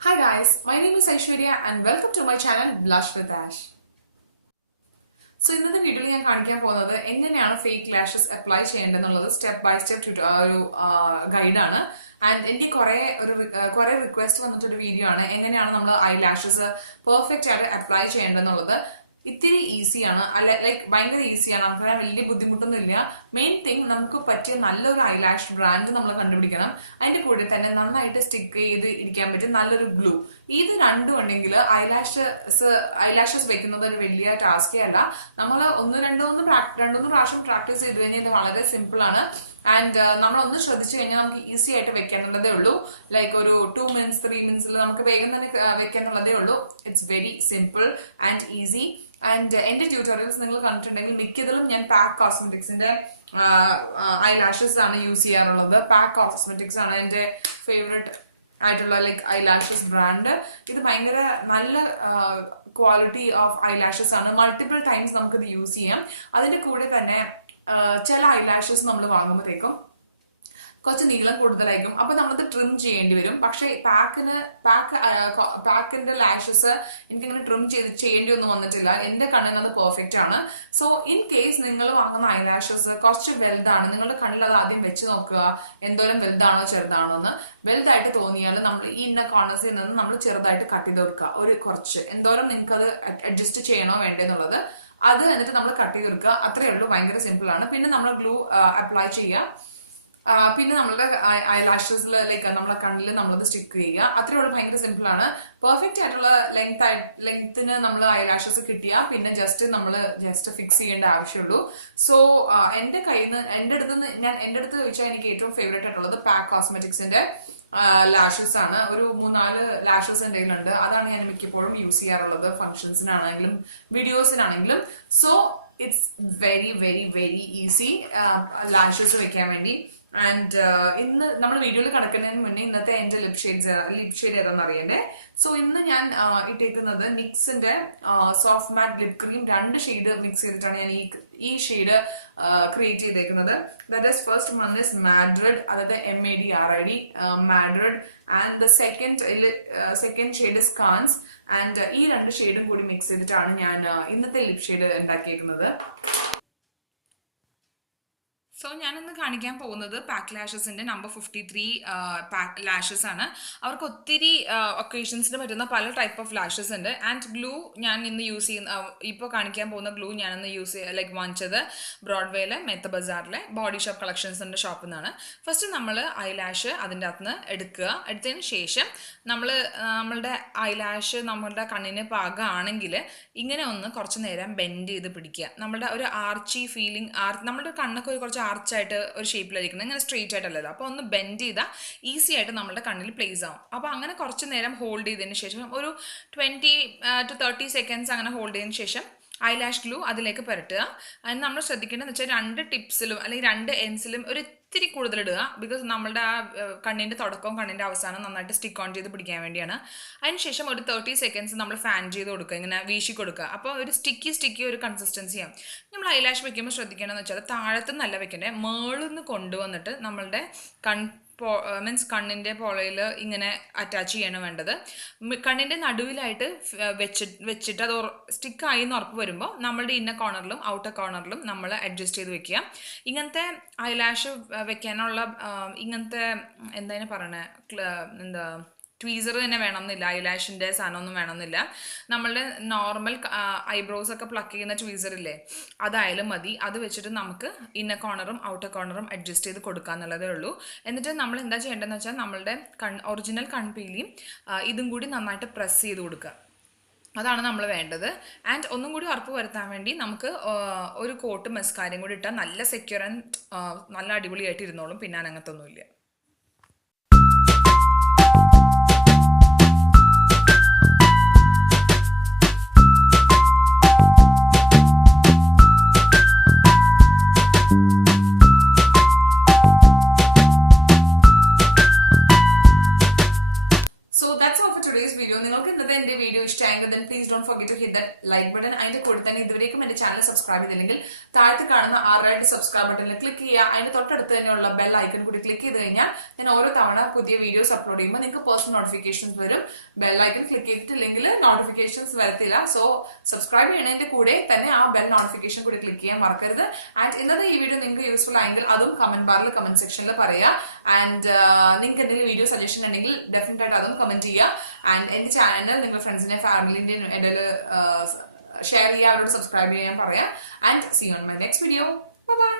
Hi guys, my name is Aishwarya and welcome to my channel Blush with Ash. So ഇന്നത്തെ വീഡിയോയിൽ ഞാൻ കാണിക്കാൻ പോകുന്നത് എങ്ങനെയാണ് ഫേക്ക് ലാഷസ് അപ്ലൈ ചെയ്യേണ്ടതെന്നുള്ളത് സ്റ്റെപ്പ് ബൈ സ്റ്റെപ്പ് ഒരു ഗൈഡാണ് ആൻഡ് എനിക്ക് കുറെ ഒരു കുറെ റിക്വസ്റ്റ് വന്നിട്ടൊരു വീഡിയോ ആണ്. എങ്ങനെയാണ് നമ്മൾ ഐ ലാഷസ് പെർഫെക്റ്റ് ആയിട്ട് അപ്ലൈ ചെയ്യേണ്ടതെന്നുള്ളത്. ഇത്തിരി ഈസിയാണ് അല്ല ലൈക്ക് ഭയങ്കര ഈസിയാണ് നമുക്ക് വലിയ ബുദ്ധിമുട്ടൊന്നും ഇല്ല മെയിൻ തിങ് നമുക്ക് പറ്റിയ നല്ലൊരു ഐലാഷ് ബ്രാൻഡ് നമ്മൾ കണ്ടുപിടിക്കണം. അതിന്റെ കൂടെ തന്നെ നന്നായിട്ട് സ്റ്റിക്ക് ചെയ്ത് ഇരിക്കാൻ പറ്റും നല്ലൊരു ഗ്ലൂ ഇത് രണ്ടും ഉണ്ടെങ്കിൽ ഐലാഷസ് ഐലാഷസ് വെക്കുന്നത് ഒരു വലിയ ടാസ്കേ അല്ല. നമ്മൾ ഒന്ന് രണ്ടോ ഒന്ന് രണ്ടൊന്ന് പ്രാവശ്യം പ്രാക്ടീസ് ചെയ്ത് കഴിഞ്ഞാൽ ഇത് വളരെ സിമ്പിൾ ആണ്. ആൻഡ് നമ്മൾ ഒന്ന് ശ്രദ്ധിച്ചു കഴിഞ്ഞാൽ നമുക്ക് ഈസി ആയിട്ട് വെക്കാനുള്ളതേ ഉള്ളൂ. ലൈക്ക് ഒരു ടു മിനിറ്റ്സ് ത്രീ മിനിറ്റ്സിൽ നമുക്ക് വേഗം തന്നെ വെക്കാനുള്ളതേ ഉള്ളൂ. It's very simple and easy and എന്റെ ട്യൂട്ടോറിയൽസ് നിങ്ങൾ കണ്ടിട്ടുണ്ടെങ്കിൽ മിക്കതിലും ഞാൻ പാക്ക് കോസ്മെറ്റിക്സിന്റെ ഐ ലാഷസ് ആണ് യൂസ് ചെയ്യാറുള്ളത്. പാക്ക് കോസ്മെറ്റിക്സ് ആണ് എന്റെ ഫേവറേറ്റ് ആയിട്ടുള്ള ലൈക്ക് ഐ ലാഷസ് ബ്രാൻഡ് ഇത് ഭയങ്കര നല്ല ക്വാളിറ്റി ഓഫ് ഐ ലാഷസ് ആണ്. മൾട്ടിപ്പിൾ ടൈംസ് നമുക്കിത് യൂസ് ചെയ്യാം. അതിന്റെ കൂടെ തന്നെ ചില ഐ ലാഷസ് നമ്മൾ വാങ്ങുമ്പോഴത്തേക്കും കുറച്ച് നീളം കൂടുതലായിരിക്കും. അപ്പൊ നമ്മളത് ട്രിം ചെയ്യേണ്ടി വരും. പക്ഷേ പാക്കിന് പാക്ക് പാക്കിന്റെ ലാഷസ് എനിക്കിങ്ങനെ ട്രിം ചെയ്ത് ചെയ്യേണ്ടി ഒന്നും വന്നിട്ടില്ല. എന്റെ കണ്ണിന് അത് പെർഫെക്റ്റ് ആണ്. സോ ഇൻ കേസ് നിങ്ങൾ വാങ്ങുന്ന ഐ ലാഷസ് കുറച്ച് വലുതാണ് നിങ്ങളുടെ കണ്ണിൽ അത് ആദ്യം വെച്ച് നോക്കുക. എന്തോരം വലുതാണോ ചെറുതാണോ എന്ന്. വലുതായിട്ട് തോന്നിയാൽ നമ്മൾ ഈ ഇന്ന കോർണേഴ്സിൽ നിന്ന് നമ്മൾ ചെറുതായിട്ട് കട്ട് ചെയ്ത് വെക്കുക ഒരു കുറച്ച്. എന്തോരം നിങ്ങൾക്ക് അത് അഡ്ജസ്റ്റ് ചെയ്യണോ വേണ്ടെന്നുള്ളത് അത് എന്നിട്ട് നമ്മൾ കട്ട് ചെയ്ത് വെക്കുക അത്രയേ ഉള്ളൂ. ഭയങ്കര സിമ്പിൾ ആണ്. പിന്നെ നമ്മൾ ഗ്ലൂ അപ്ലൈ ചെയ്യുക. പിന്നെ നമ്മളുടെ ഐ ലാഷസിൽ ലൈക്ക് നമ്മളെ കണ്ണിൽ നമ്മളത് സ്റ്റിക്ക് ചെയ്യുക. ഉള്ളൂ. ഭയങ്കര സിമ്പിൾ ആണ്. പെർഫെക്റ്റ് ആയിട്ടുള്ള ലെങ്ത് ലെങ്ത്തിന് നമ്മൾ ഐ ലാഷസ് കിട്ടിയാൽ പിന്നെ ജസ്റ്റ് നമ്മൾ ജസ്റ്റ് ഫിക്സ് ചെയ്യേണ്ട ആവശ്യമുള്ളൂ. സോ എന്റെ കയ്യിൽ നിന്ന് എന്റെ അടുത്ത് ഞാൻ എന്റെ അടുത്ത് ചോദിച്ചാൽ എനിക്ക് ഏറ്റവും ഫേവറേറ്റ് ആയിട്ടുള്ളത് പാക്ക് കോസ്മെറ്റിക്സിന്റെ ലാഷസ് ആണ്. ഒരു മൂന്നാൽ ലാഷസ് എന്റെ കയ്യിലുണ്ട് അതാണ് ഞാൻ മിക്കപ്പോഴും യൂസ് ചെയ്യാറുള്ളത്. ഫംഗ്ഷൻസിനാണെങ്കിലും വീഡിയോസിനാണെങ്കിലും so it's very very very easy lashes വെക്കാൻ വേണ്ടി. ആൻഡ് ഇന്ന് നമ്മൾ വീഡിയോയിൽ കിടക്കുന്നതിന് മുന്നേ ഇന്നത്തെ എന്റെ ലിപ് ഷെയ്ഡ്സ് ലിപ് ഷെയ്ഡ് ഏതാണെന്ന് അറിയണ്ടേ? സോ ഇന്ന് ഞാൻ ഇട്ടേക്കുന്നത് നിക്സിന്റെ സോഫ്റ്റ് മാറ്റ് ലിപ് ക്രീം രണ്ട് ഷെയ്ഡ് മിക്സ് ചെയ്തിട്ടാണ് ഞാൻ ഈ ഈ ഷെയ്ഡ് ക്രിയേറ്റ് ചെയ്തേക്കുന്നത്. That is first one is Madrid അതായത് M A D R I D Madrid and the second second shade is Cannes and ഈ രണ്ട് ഷെയ്ഡും കൂടി മിക്സ് ചെയ്തിട്ടാണ് ഞാൻ ഇന്നത്തെ ലിപ് ഷെയ്ഡ് ഉണ്ടാക്കിയേക്കുന്നത്. സോ ഞാനിന്ന് കാണിക്കാൻ പോകുന്നത് pack ലാഷസിന്റെ number fifty three PAC lashes ആണ്. അവർക്ക് ഒത്തിരി ഒക്കേഷൻസിന് പറ്റുന്ന പല ടൈപ്പ് ഓഫ് ലാഷസ് ഉണ്ട്. ആൻഡ് ഗ്ലൂ ഞാൻ ഇന്ന് യൂസ് ചെയ്യുന്ന ഇപ്പോൾ കാണിക്കാൻ പോകുന്ന ഗ്ലൂ ഞാനിന്ന് യൂസ് ലൈക്ക് വാങ്ങിച്ചത് ബ്രോഡ്വേയിലെ മെത്ത ബസാറിലെ ബോഡി ഷോപ്പ് കളക്ഷൻസിന്റെ ഷോപ്പിൽ നിന്നാണ് ഫസ്റ്റ് നമ്മൾ ഐ ലാഷ് അതിന്റെ അകത്ത് നിന്ന് എടുക്കുക. എടുത്തതിന് ശേഷം നമ്മൾ നമ്മളുടെ ഐ ലാഷ് നമ്മളുടെ കണ്ണിന് പാകമാണെങ്കിൽ ഇങ്ങനെ ഒന്ന് കുറച്ച് നേരം ബെൻഡ് ചെയ്ത് പിടിക്കുക. നമ്മളുടെ ഒരു ആർച്ചി ഫീലിംഗ് ആർ നമ്മുടെ കണ്ണൊക്കെ ഒരു കുറച്ച് ആർച്ചായിട്ട് ഒരു ഷേപ്പിലായിരിക്കുന്നത് ഇങ്ങനെ സ്ട്രെയിറ്റ് ആയിട്ടല്ലല്ലോ. അപ്പോൾ ഒന്ന് ബെൻഡ് ചെയ്താൽ ഈസി ആയിട്ട് നമ്മുടെ കണ്ണിൽ പ്ലേസ് ആവും. അപ്പോൾ അങ്ങനെ കുറച്ച് നേരം ഹോൾഡ് ചെയ്തതിന് ശേഷം ഒരു ട്വന്റി ടു തേർട്ടി സെക്കൻഡ്സ് അങ്ങനെ ഹോൾഡ് ചെയ്തതിന് ശേഷം ഐലാഷ് ഗ്ലൂ അതിലേക്ക് പുരട്ടുക. അതിന് നമ്മൾ ശ്രദ്ധിക്കേണ്ടതെന്ന് വെച്ചാൽ രണ്ട് ടിപ്സിലും അല്ലെങ്കിൽ രണ്ട് എൻസിലും ഒരു ഇത്തിരി കൂടുതൽ ഇടുക. ബിക്കോസ് നമ്മളുടെ ആ കണ്ണിന്റെ തുടക്കവും കണ്ണിന്റെ അവസാനം നന്നായിട്ട് സ്റ്റിക്ക് ഓൺ ചെയ്ത് പിടിക്കാൻ വേണ്ടിയാണ്. അതിനുശേഷം ഒരു തേർട്ടി സെക്കൻഡ്സ് നമ്മൾ ഫാൻ ചെയ്ത് കൊടുക്കുക. ഇങ്ങനെ വീശി കൊടുക്കുക. അപ്പോൾ ഒരു സ്റ്റിക്കി സ്റ്റിക്കി ഒരു കൺസിസ്റ്റൻസിയാണ് നമ്മൾ ഐലാഷ് വെക്കുമ്പോൾ ശ്രദ്ധിക്കേണ്ടതെന്ന് വെച്ചാൽ താഴത്തുനിന്നല്ല നല്ല വെക്കണ്ടേ. മേളിൽ നിന്ന് കൊണ്ടുവന്നിട്ട് നമ്മളുടെ കൺ മീൻസ് കണ്ണിന്റെ പോളയിൽ ഇങ്ങനെ അറ്റാച്ച് ചെയ്യണം വേണ്ടത്. കണ്ണിന്റെ നടുവിലായിട്ട് വെച്ച് വെച്ചിട്ട് അത് സ്റ്റിക്കായി എന്ന് ഉറപ്പ് വരുമ്പോൾ നമ്മളുടെ ഇന്ന കോർണറിലും ഔട്ടർ കോർണറിലും നമ്മൾ അഡ്ജസ്റ്റ് ചെയ്ത് വെക്കുക. ഇങ്ങനത്തെ ഐലാഷ് വെക്കാനുള്ള ഇങ്ങനത്തെ എന്താ പറയണേ? എന്താ ട്വീസർ തന്നെ വേണമെന്നില്ല ഐലാഷിന്റെ സാധനമൊന്നും വേണമെന്നില്ല. നമ്മളുടെ നോർമൽ ഐബ്രോസ് ഒക്കെ പ്ലക്ക് ചെയ്യുന്ന ട്വീസർ ഇല്ലേ അതായാലും മതി. അത് വെച്ചിട്ട് നമുക്ക് ഇന്ന കോർണറും ഔട്ടർ കോർണറും അഡ്ജസ്റ്റ് ചെയ്ത് കൊടുക്കുക എന്നുള്ളതേ ഉള്ളൂ. എന്നിട്ട് നമ്മൾ എന്താ ചെയ്യേണ്ടതെന്ന് വെച്ചാൽ നമ്മളുടെ കൺ ഒറിജിനൽ കൺപീലിയും ഇതും കൂടി നന്നായിട്ട് പ്രസ് ചെയ്ത് കൊടുക്കുക. അതാണ് നമ്മൾ വേണ്ടത്. ആൻഡ് ഒന്നും കൂടി ഉറപ്പ് വരുത്താൻ വേണ്ടി നമുക്ക് ഒരു കോട്ട് മെസ്കാര്യം കൂടി ഇട്ടാൽ നല്ല സെക്യൂർ ആൻഡ് നല്ല അടിപൊളിയായിട്ട് ഇരുന്നോളും. പിന്നെ അങ്ങനത്തൊന്നുമില്ല വീഡിയോ നിങ്ങൾക്ക് ഇന്നത്തെ എന്റെ വീഡിയോ ഇഷ്ടമായെങ്കിൽ then please don't forget to hit the like button അതിന്റെ കൂടെ തന്നെ ഇതുവരേക്കും എന്റെ ചാനൽ സബ്സ്ക്രൈബ് ചെയ്തില്ലെങ്കിൽ താഴത്ത് കാണുന്ന ആ റൈറ്റ് സബ്സ്ക്രൈബ് ബട്ടണിൽ ക്ലിക്ക് ചെയ്യുക. അതിന്റെ തൊട്ടടുത്ത് തന്നെയുള്ള ബെൽ ഐക്കൺ കൂടി ക്ലിക്ക് ചെയ്ത് കഴിഞ്ഞാൽ ഞാൻ ഓരോ തവണ പുതിയ വീഡിയോസ് അപ്ലോഡ് ചെയ്യുമ്പോൾ നിങ്ങൾക്ക് പേഴ്സണൽ നോട്ടിഫിക്കേഷൻസ് വരും. ബെൽ ഐക്കൺ ക്ലിക്ക് ചെയ്തിട്ടില്ലെങ്കിൽ നോട്ടിഫിക്കേഷൻസ് വരത്തില്ല. സോ സബ്സ്ക്രൈബ് ചെയ്യുന്നതിന്റെ കൂടെ തന്നെ ആ ബെൽ നോട്ടിഫിക്കേഷൻ കൂടി ക്ലിക്ക് ചെയ്യാൻ മറക്കരുത്. ആൻഡ് ഇന്നത്തെ ഈ വീഡിയോ നിങ്ങൾക്ക് യൂസ്ഫുൾ ആയെങ്കിൽ അതും കമന്റ് ബാറിൽ കമന്റ് സെക്ഷനിൽ പറയുക. ആൻഡ് നിങ്ങൾക്ക് എന്തെങ്കിലും വീഡിയോ സജഷൻ ഉണ്ടെങ്കിൽ ഡെഫിനറ്റ് ആയിട്ട് അതും കമന്റ് ചെയ്യുക. ആൻഡ് എന്റെ ചാനൽ നിങ്ങൾ ഫ്രണ്ട്സിന്റെ ഫാമിലിന്റെ ഇടയിൽ ഷെയർ ചെയ്യുക അവരോട് സബ്സ്ക്രൈബ് ചെയ്യാൻ പറയാം. And see on my next video bye